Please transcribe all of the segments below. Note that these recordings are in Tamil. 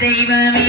தெய்வமே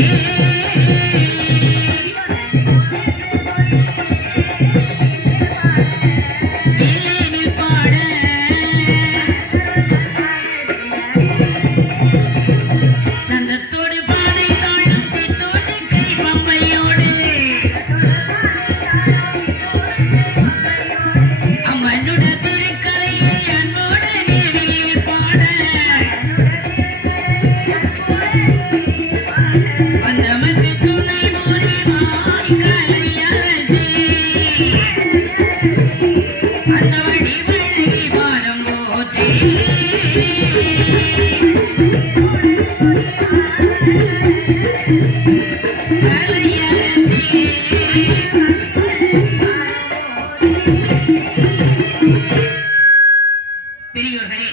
பெரியோர்களே,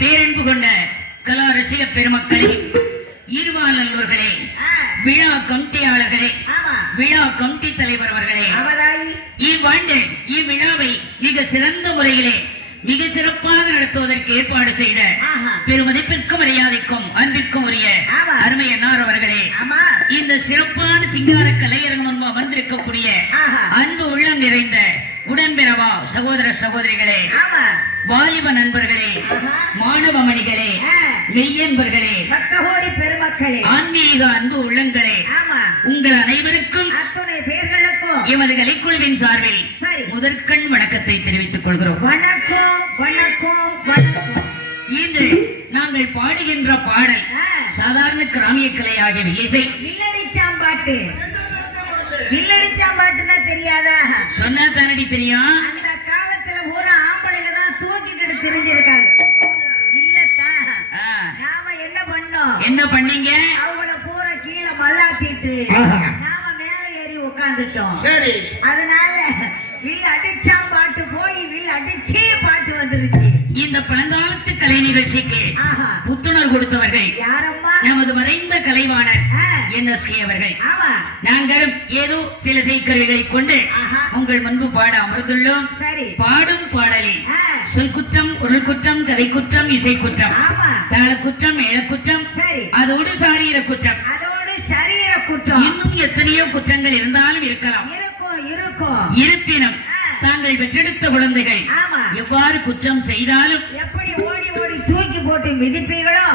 பேரன்பு கொண்ட கலா ரசிக பெருமக்களே, இருவாளர்களே, விழா கமிட்டியாளர்களே, விழா கமிட்டி தலைவர் அவர்களே, இவ்வாண்டு இவ்விழாவை மிக சிறந்த முறையிலே மிக சிறப்பாக நடத்துவதற்கு ஏற்பாடு செய்த பெருமதிப்பிற்கும் மரியாதைக்கும் அன்பிற்கும் உரிய அருமை அன்னார் அவர்களே, இந்த சிறப்பான சிங்கார கலையரங்கம் முன்பு அமர்ந்திருக்கக்கூடிய அன்பு உள்ளம் நிறைந்த உடன்பிறவா சகோதர சகோதரிகளே, வாலிப நண்பர்களே, மாணவ மணிகளே, மெய்யன்பர்களே, பெருமக்களே, ஆன்மீக அன்பு உள்ளங்களே, உங்கள் அனைவருக்கும் அத்துணை பேர்களுக்கும் எமது கலைக்குழுவின் சார்பில் முதற்கண் வணக்கத்தை தெரிவித்துக் கொள்கிறோம். வணக்கம் வணக்கம் வணக்கம். இன்று நாங்கள் பாடுகின்ற பாடல் சாதாரண கிராமிய கலை ஆகிய இசை வில்லடிச்சாம்பாட்டு. வில்லடிச்சாம்பாட்டுன்னா தெரியாதா? சொன்னா தானடி தெரியும். அந்த காலத்துல ஒரு ஆம்பளைங்க தான் தூக்கிட்டு தெரிஞ்சிருக்காங்க. இல்லத்தா நாம என்ன பண்ணோம்? என்ன பண்ணீங்க? அவங்கள பூரா கீழே மல்லாத்திட்டு நாம மேல ஏறி உட்கார்ந்துட்டோம். சரி, அதனால வில் அடிச்சாம் பாட்டு போய் வில் அடிச்சே பாட்டு வந்துருச்சு. இந்த பழங்காலத்து கலை நிகழ்ச்சிக்கு புத்துணர் கொடுத்தவர்கள் நமது மறைந்த கலைவாணர் NSK அவர்கள். நாங்கள் ஏதோ சில செய்கருவிகளை கொண்டு உங்கள் முன்பு பாட அமர்ந்துள்ளோம். பாடும் பாடலில் சொல் குற்றம், பொருள் குற்றம், கதை குற்றம், இசை குற்றம், தாள குற்றம், மேள குற்றம், அதோடு சாரீர குற்றம், அதோடு சரீர குற்றம், இன்னும் எத்தனையோ குற்றங்கள் இருந்தாலும் இருக்கலாம். இருப்பினும் தாங்கள் பெற்றெடுத்த குழந்தைகள் எவ்வாறு குற்றம் செய்தாலும் எப்படி ஓடி ஓடி தூக்கி போட்டு மிதிப்பீர்களோ